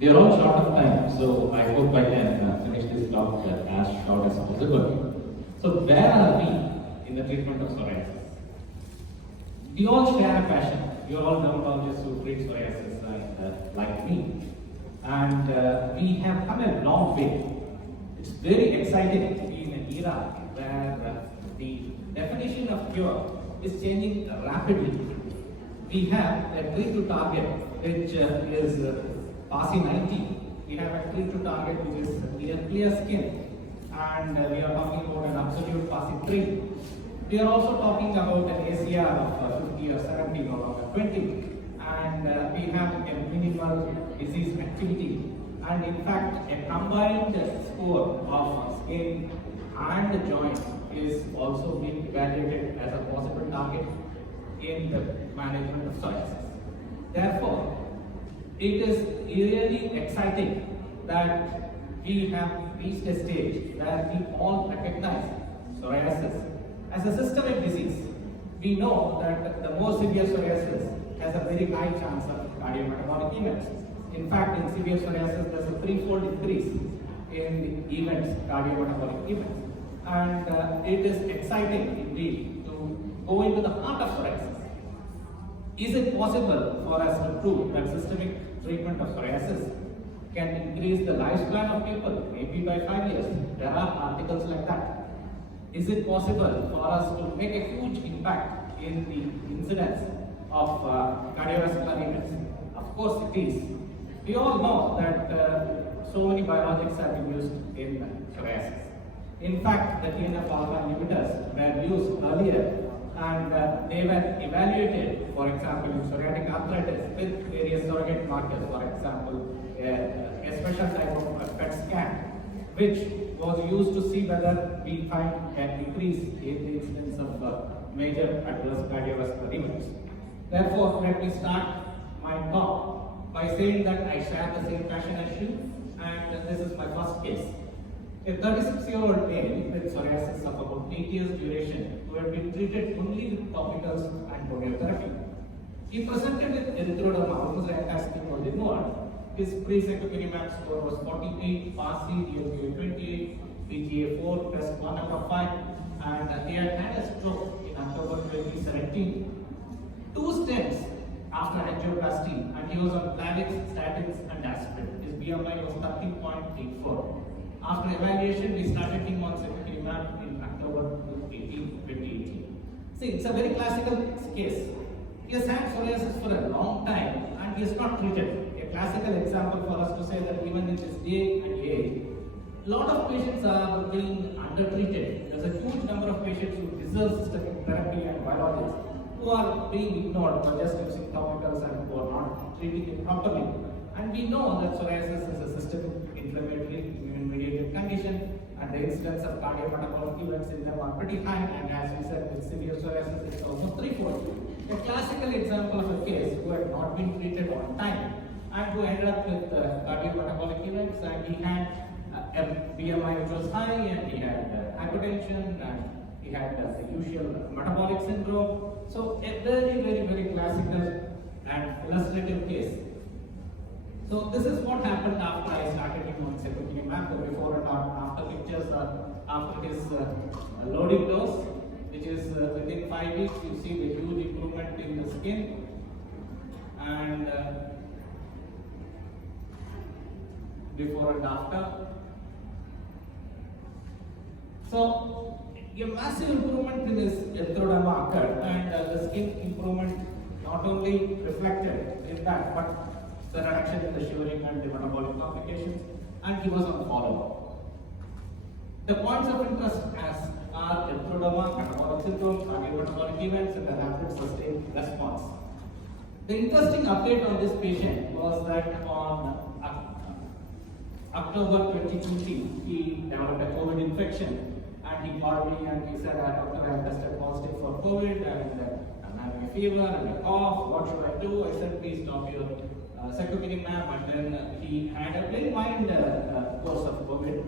We are all short of time, so I hope I can finish this talk as short as possible. So, where are we in the treatment of psoriasis? We all share a passion. We are all dermatologists who treat psoriasis like me. And we have come a long way. It's very exciting to be in an era where the definition of cure is changing rapidly. We have a treat to target which is PASI 90. We have a treat to target which is near clear skin, and we are talking about an absolute PASI 3. We are also talking about an ACR of 50 or 70 no longer 20, and we have a minimal disease activity, and in fact a combined score of skin and joint is also being evaluated as a possible target in the management of psoriasis. Therefore, it is really exciting that we have reached a stage where we all recognize psoriasis as a systemic disease. We know that the more severe psoriasis has a very high chance of cardiometabolic events. In fact, in severe psoriasis, there's a threefold increase in the events, cardiometabolic events. And it is exciting indeed to go into the heart of psoriasis. Is it possible for us to prove that systemic treatment of psoriasis can increase the lifespan of people, maybe by 5 years? There are articles like that. Is it possible for us to make a huge impact in the incidence of cardiovascular events? Of course it is. We all know that so many biologics have been used in psoriasis. In fact, the TNF-alpha inhibitors were used earlier, and they were evaluated, for example, in psoriatic arthritis with various surrogate markers, for example, a special type of PET scan, which was used to see whether we find an increase in the incidence of major adverse cardiovascular events. Therefore, let me start my talk by saying that I share the same passion as you, and this is my first case. A 36-year-old male with psoriasis of about 8 years duration who had been treated only with topicals and homeotherapy. He presented with erythroderma, almost like asking was removed. His pre-Sekukinumab score was 48, PASI, DLQA 28, PGA 4, test 1 out of 5, and he had had a stroke in October 2017. 2 stents after angioplasty, and he was on Plavix, statins, and aspirin. His BMI was 13.84. After evaluation, we started him on Sekukinumab in October 2018. See, it's a very classical case. He has had psoriasis for a long time and he is not treated. A classical example for us to say that even in this day and age, a lot of patients are being undertreated. There's a huge number of patients who deserve systemic therapy and biologics who are being ignored for just using topicals and who are not treating it properly. And we know that psoriasis is a systemic inflammatory immune-mediated condition, and the incidence of cardiometabolic events in them are pretty high, and as we said, with severe psoriasis, it's almost threefold. A classical example of a case who had not been treated on time and who ended up with cardiometabolic events, and he had a BMI which was high, and he had hypertension, and he had the usual metabolic syndrome. So a very, very, very classical and illustrative case. So this is what happened after I started him on Sekukinumab. The before and after pictures are after his loading dose, which is within 5 weeks. You see the huge improvement in the skin, and before and after. So a massive improvement in his erythroderma occurred, and the skin improvement not only reflected in that, but the reduction in the shivering and the metabolic complications, and he was on follow-up. The points of interest are erythroderma, metabolic syndrome, cardiometabolic events, and the rapid sustained response. The interesting update on this patient was that on October 2020, he developed a COVID infection, and he called me and he said, "Doctor, I tested positive for COVID, and I'm having a fever and a cough. What should I do?" I said, "Please stop your Sekukinumab," and then he had a very mild course of COVID.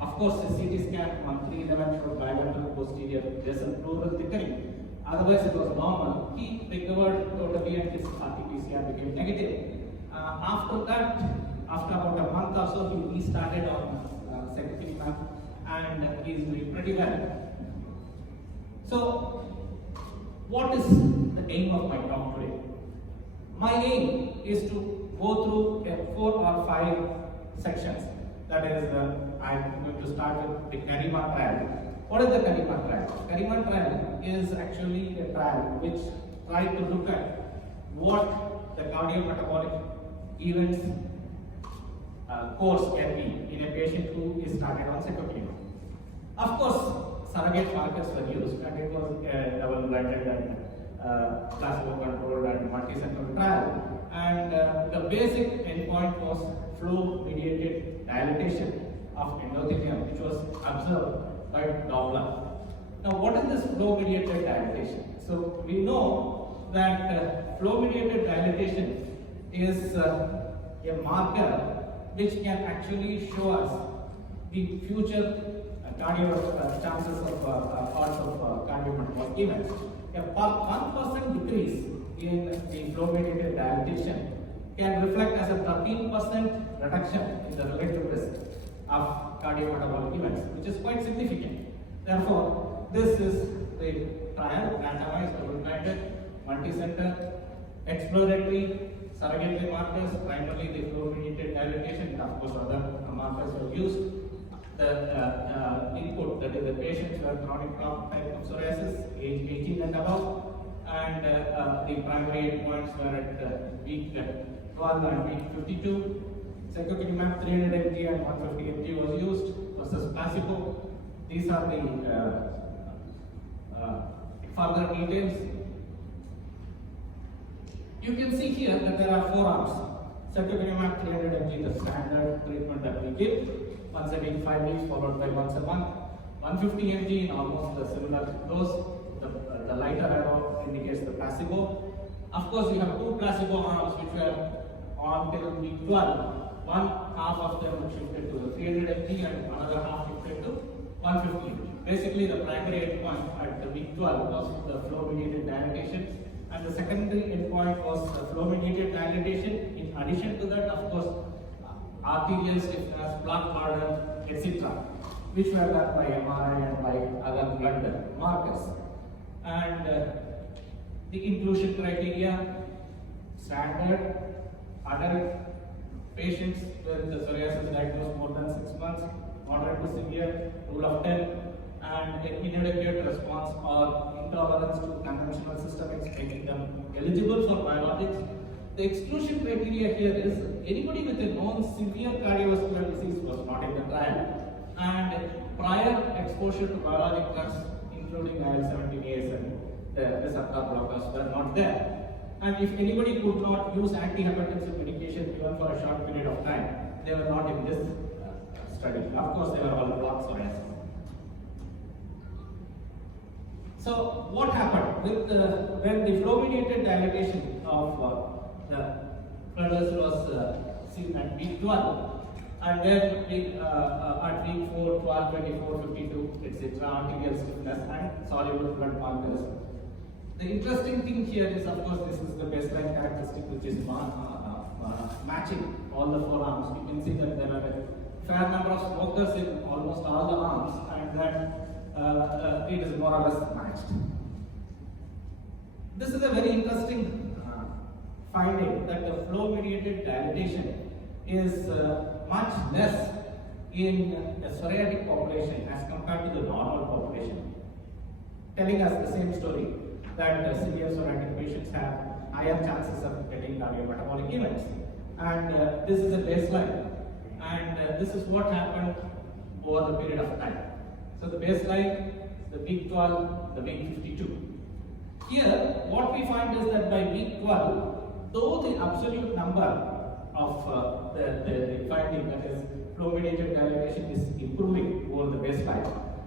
Of course, his CT scan on 311 showed bilateral posterior vessel pleural thickening. Otherwise, it was normal. He recovered totally, and his RT-PCR became negative. After that, after about a month or so, he restarted on Sekukinumab and he is doing pretty well. So, what is the aim of my talk today? My aim is to go through 4 or 5 sections. That is, I'm going to start with the Cardiometabolic trial. What is the Cardiometabolic trial? Cardiometabolic trial is actually a trial which tried to look at what the cardiometabolic events course can be in a patient who is started on Sekukinumab. Of course, surrogate markers were used, and it was a double-blinded and placebo-controlled and multi-center trial. And the basic endpoint was flow-mediated dilatation of endothelium, which was observed by Doppler. Now, what is this flow-mediated dilatation? So, we know that flow-mediated dilatation is a marker which can actually show us the future chances of parts of cardiometabolic events. A 1% decrease in the flow-mediated dilatation can reflect as a 13% reduction in the relative risk of cardiometabolic events, which is quite significant. Therefore, this is the trial, randomized, double-blinded, multi-center, exploratory, surrogate markers, primarily the flow-mediated dilatation, and of course other markers were used. The input, that is the patients who have chronic type of psoriasis, age 18 and above, and the primary endpoints were at week 12 and week 52. Sekukinumab 300 mg and 150 mg was used versus placebo. These are the further details. You can see here that there are 4 arms. Sekukinumab 300 mg, the standard treatment that we give, once every 5 weeks followed by once a month. 150 mg in almost a similar dose. The lighter arrow indicates the placebo. Of course, you have 2 placebo arms which were on till week 12. One half of them shifted to the 300 mg and another half shifted to 150 mg. Basically, the primary endpoint at the week 12 was the flow-mediated dilatation, and the secondary endpoint was the flow-mediated dilatation. In addition to that, of course, arterial stiffness, blood burden, etc., which were done by MRI and by other blood markers. And the inclusion criteria: standard, adult patients with the psoriasis diagnosed more than 6 months, moderate to severe, rule of 10, and an inadequate response or intolerance to conventional systemics, making them eligible for biologics. The exclusion criteria here is anybody with a known severe cardiovascular disease was not in the trial, and prior exposure to biologic drugs, including IL-17As and the receptor blockers, were not there. And if anybody could not use antihypertensive medication even for a short period of time, they were not in this study. Of course, they were all blocked psoriasis. So, what happened with when the flow-mediated dilatation of the blood vessel was seen at week 12, and then at week 4, 12, 24, 52, etc., arterial stiffness and soluble blood markers. The interesting thing here is, of course, this is the baseline characteristic which is matching all the 4 arms. You can see that there are a fair number of smokers in almost all the arms, and that it is more or less matched. This is a very interesting finding, that the flow-mediated dilatation is much less in a psoriatic population as compared to the normal population, telling us the same story, that severe psoriatic patients have higher chances of getting cardiometabolic events. And this is a baseline, and this is what happened over the period of time. So the baseline, the week 12, the week 52. Here, what we find is that by week 12, though the absolute number of the finding, that is flow-mediated dilatation, is improving over the baseline,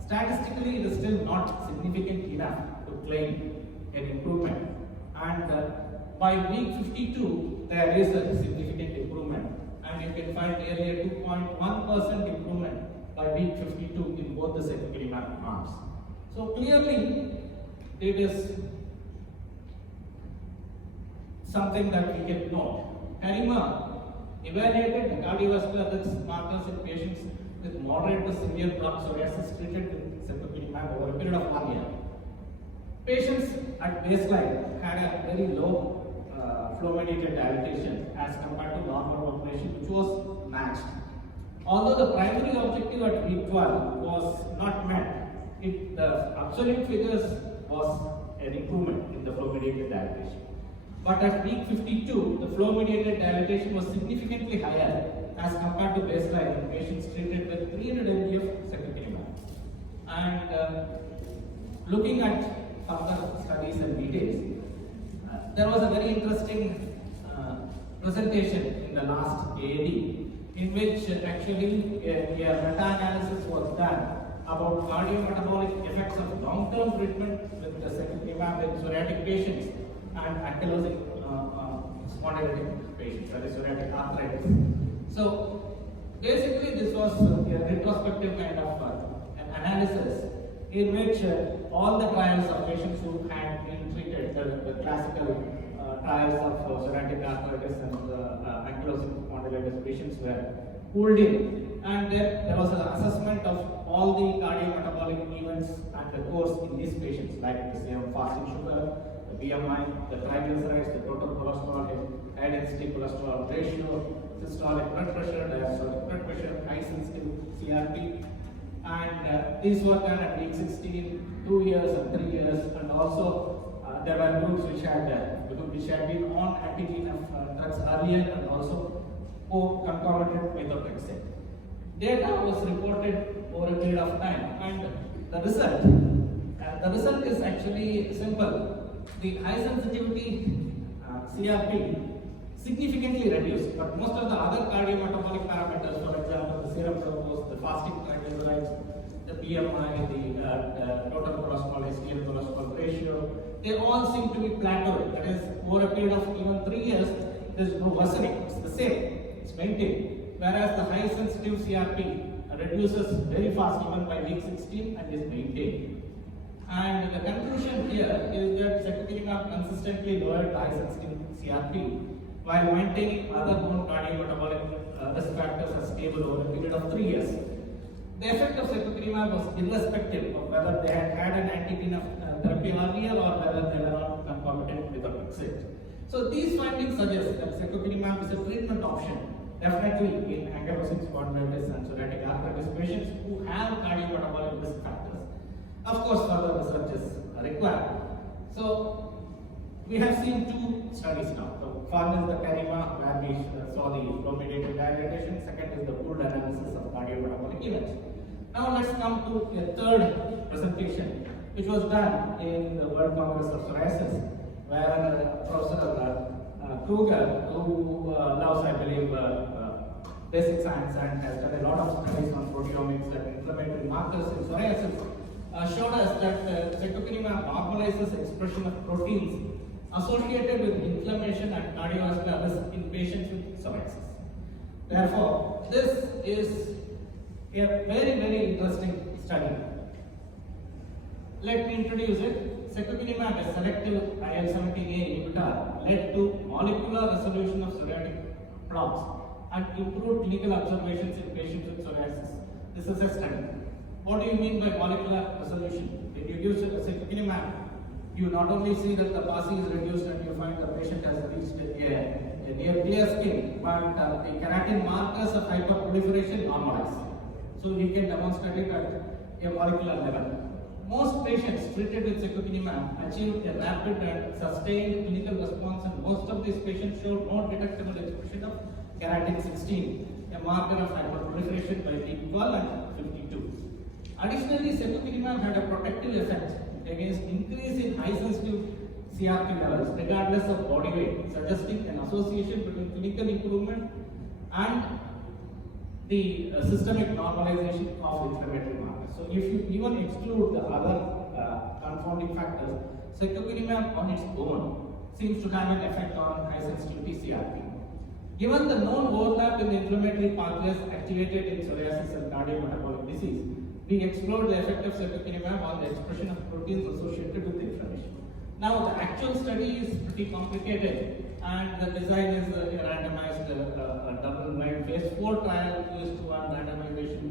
statistically it is still not significant enough to claim an improvement. And by week 52, there is a significant improvement, and you can find nearly a 2.1% improvement by week 52 in both the Sekukinumab arms. So clearly, it is something that we can note. Cardiometabolic evaluated the cardiovascular risk markers in patients with moderate to severe plaque psoriasis treated with Sekukinumab over a period of 1 year. Patients at baseline had a very low flow-mediated dilatation as compared to normal population, which was matched. Although the primary objective at week 12 was not met, the absolute figures was an improvement in the flow-mediated dilatation. But at week 52, the flow-mediated dilatation was significantly higher as compared to baseline in patients treated with 300 mg of Sekukinumab. And looking at further studies and details, there was a very interesting presentation in the last AAD in which actually a meta-analysis was done about cardiometabolic effects of long-term treatment with the Sekukinumab in psoriatic patients and ankylosing spondylitic patients, that is psoriatic arthritis. So basically this was a retrospective kind of an analysis in which all the trials of patients who had been treated, the classical trials of psoriatic arthritis and ankylosing spondylitis patients were pulled in, and then there was an assessment of all the cardiometabolic events and the course in these patients, like the serum fasting sugar, the BMI, the triglycerides, the total cholesterol, high density cholesterol ratio, systolic blood pressure, diastolic blood pressure, high sensitive CRP, and these were done at week 16, 2 years and 3 years, and also there were groups which had been on anti-TNF drugs earlier and also concomitant methotrexate. Data was reported over a period of time, and the result is actually simple. The high sensitivity CRP significantly reduced, but most of the other cardiometabolic parameters, for example, the serum glucose, the fasting triglycerides, the BMI, the total cholesterol, HDL cholesterol ratio, they all seem to be plateaued. That is, over a period of even 3 years, there is no worsening. It's the same. It's maintained. Whereas the high sensitive CRP reduces very fast even by week 16 and is maintained. And the conclusion here is that Sekukinumab consistently lowered the high sensitive CRP while maintaining other known cardiometabolic risk factors as stable over a period of 3 years. The effect of Sekukinumab was irrespective of whether they had an anti-TNF therapy earlier or whether they were not concomitant with methotrexate. So these findings suggest that Sekukinumab is a treatment option, definitely in ankylosing spondylitis and psoriatic arthritis patients who have cardiometabolic risk factors. Of course, further research is required. So we have seen 2 studies now. So one is the CARIMA, where we saw the flow-mediated dilatation. Second is the pooled analysis of cardiometabolic events. Now let's come to a third presentation, which was done in the World Congress of Psoriasis, where Professor Kruger, who loves, I believe, basic science and has done a lot of studies on proteomics and inflammatory markers in psoriasis, showed us that Sekukinumab normalizes expression of proteins associated with inflammation and cardiovascular risk in patients with psoriasis. Therefore, this is a very, very interesting study. Let me introduce it. Sekukinumab, a selective IL-17A inhibitor, led to molecular resolution of psoriatic plaques and improved clinical observations in patients with psoriasis. This is a study. What do you mean by molecular resolution? When you use Sekukinumab, you not only see that the PASI is reduced and you find the patient has reached a near clear skin, but the keratin markers of hyperproliferation normalize. So we can demonstrate it at a molecular level. Most patients treated with Sekukinumab achieved a rapid and sustained clinical response, and most of these patients showed no detectable expression of keratin 16, a marker of hyperproliferation by week 12 and 52. Additionally, Sekukinumab had a protective effect against increase in high sensitive CRP levels regardless of body weight, suggesting an association between clinical improvement and the systemic normalization of inflammatory markers. So if you even exclude the other confounding factors, Sekukinumab on its own seems to have an effect on high sensitivity CRP. Given the known overlap in the inflammatory pathways activated in psoriasis and cardiometabolic disease, we explored the effect of Sekukinumab on the expression of proteins associated with inflammation. Now the actual study is pretty complicated, and the design is a randomized double-blind phase 4 trial, 2:1 randomization,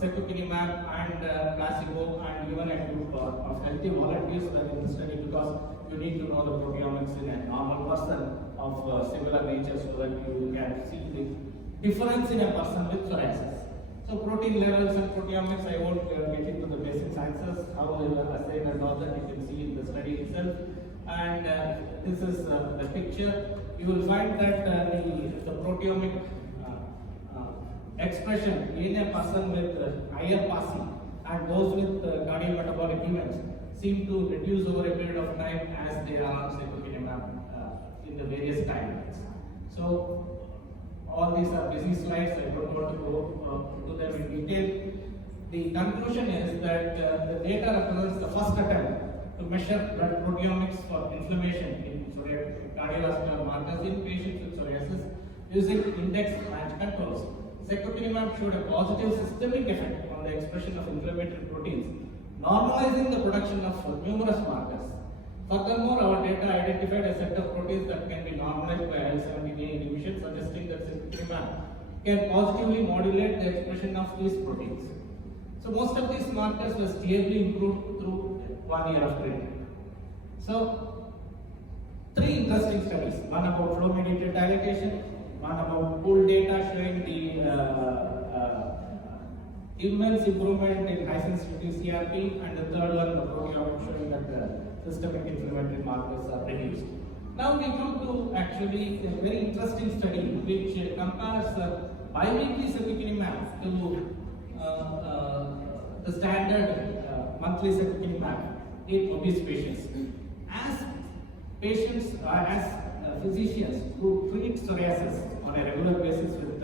Sekukinumab and placebo, and even a group of healthy volunteers were in the study, because you need to know the proteomics in a normal person of similar nature so that you can see the difference in a person with psoriasis. So protein levels and proteomics, I won't get into the basic sciences, how they were assigned and all that you can see in the study itself. And this is the picture. You will find that the proteomic expression in a person with higher PASI and those with cardiometabolic events seem to reduce over a period of time as they are on Sekukinumab in the various timelines. So all these are busy slides, I don't want to go into them in detail. The conclusion is that the data represents the first attempt to measure blood proteomics for inflammation in cardiovascular markers in patients with psoriasis using index match controls. Sekukinumab showed a positive systemic effect on the expression of inflammatory proteins, normalizing the production of numerous markers. Furthermore, our data identified a set of proteins that can be normalized by IL-17A inhibition, suggesting that Sekukinumab can positively modulate the expression of these proteins. So most of these markers were stably improved through 1 year of treatment. So 3 interesting studies, one about flow-mediated dilatation, one about pooled data showing the immense improvement in high sensitivity CRP, and the third one, the proteomics, showing that the systemic inflammatory markers are reduced. Now we come to actually a very interesting study which compares bi-weekly Sekukinumab to the standard monthly Sekukinumab in obese patients. As patients, as physicians who treat psoriasis on a regular basis with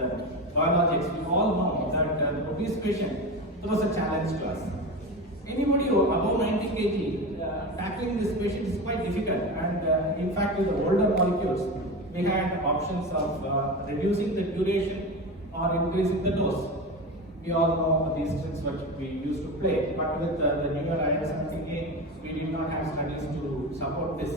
biologics, we all know that the obese patient throws a challenge to us. Anybody above 90 kg, tackling this patient is quite difficult, and in fact with the older molecules, we had options of reducing the duration or increasing the dose. We all know these tricks which we used to play, but with the newer IL-17A, we did not have studies to support this,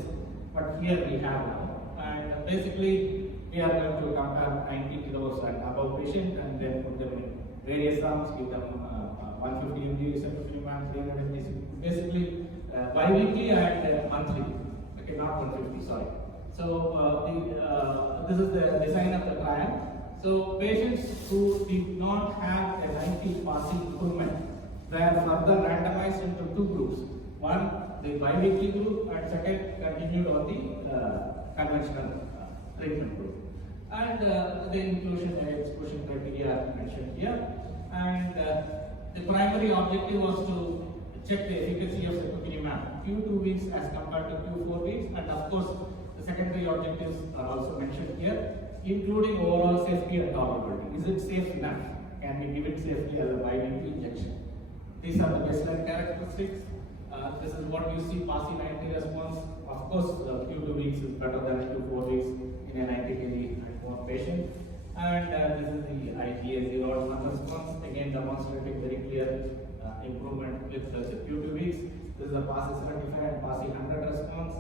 but here we have now. And basically, we are going to compare 90 kilos and above patient and then put them in various arms, give them 150 mg, 750 300 mg, basically bi-weekly and monthly. Okay, not 150, sorry. So this is the design of the trial. So patients who did not have a 90 PASI improvement were further randomized into 2 groups. One, the bi-weekly group, and second, continued on the conventional treatment group. And the inclusion and exclusion criteria are mentioned here. And the primary objective was to check the efficacy of Sekukinumab Q2 weeks as compared to Q4 weeks, and of course the secondary objectives are also mentioned here, including overall safety and tolerability. Is it safe enough? Can we give it safely as a bi-weekly injection? These are the baseline characteristics. This is what you see, PASI 90 response. Of course, Q2 weeks is better than Q4 weeks in a 90 kg and more patient. And this is the IGA 0 response, again demonstrating very clear improvement with Q2 weeks. This is a PASI 75 and PASI 100 response.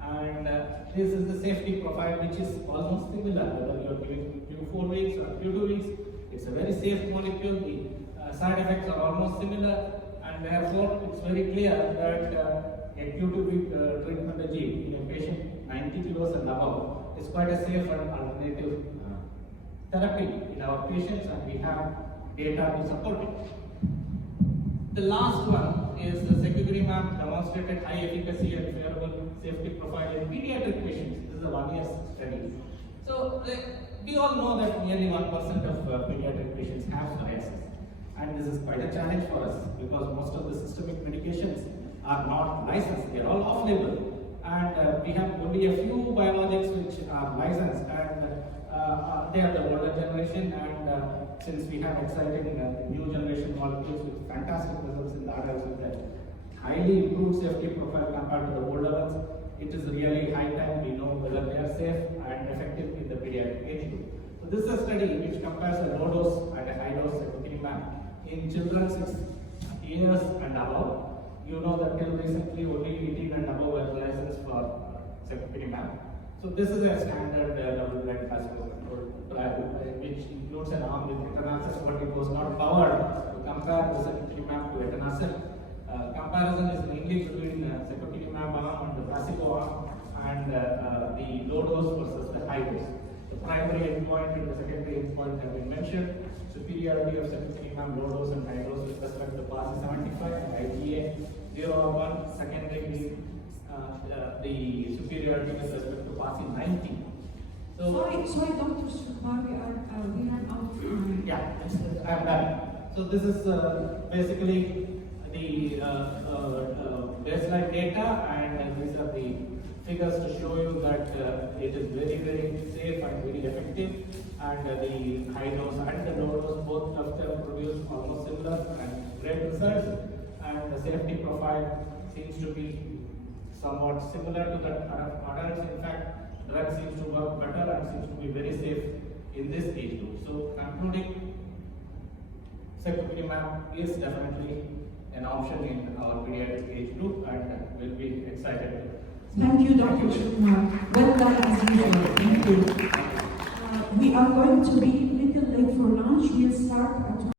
And this is the safety profile, which is almost similar whether you are giving Q4 weeks or Q2 weeks. It's a very safe molecule. The side effects are almost similar, and therefore it's very clear that a Q2 week treatment regime in a patient 90 kilos and above is quite a safe and alternative therapy in our patients, and we have data to support it. The last one is the Sekukinumab demonstrated high efficacy and favorable safety profile in pediatric patients. This is a 1 year study. So we all know that nearly 1% of pediatric patients have psoriasis, and this is quite a challenge for us because most of the systemic medications are not licensed; they are all off-label, and we have only a few biologics which are licensed, and they are the older generation. And since we have exciting new generation molecules with fantastic results in the adults with a highly improved safety profile compared to the older ones, it is really high time we know whether they are safe and effective in the pediatric age group. So this is a study which compares a low dose and a high dose Sekukinumab in children 6 years and above. You know that till recently only 18 and above were licensed So this is a standard double-blind placebo-controlled trial, which includes an arm with etanercept, but it was not powered to compare the Sekukinumab to etanercept. Comparison is mainly between Sekukinumab arm and the placebo arm, and the low dose versus the high dose. The primary endpoint and the secondary endpoint have been mentioned. Superiority of Sekukinumab low dose and high dose with respect to PASI 75 and IGA 0 or 1. Secondary being the superiority with respect to PASI 90. So, Sorry, Dr. Sukma, we are out of time. yeah, I'm done. So this is basically the baseline data, and these are the figures to show you that it is very, very safe and very effective, and the high dose and the low dose, both of them produce almost similar and great results, and the safety profile seems to be somewhat similar to that of adults. In fact, drug seems to work better and seems to be very safe in this age group. So concluding, Sekukinumab is definitely an option in our pediatric age group, and will be excited. Thank you, Dr. Sukma. Well done as usual. Thank you. We are going to be a little late for lunch. We'll start at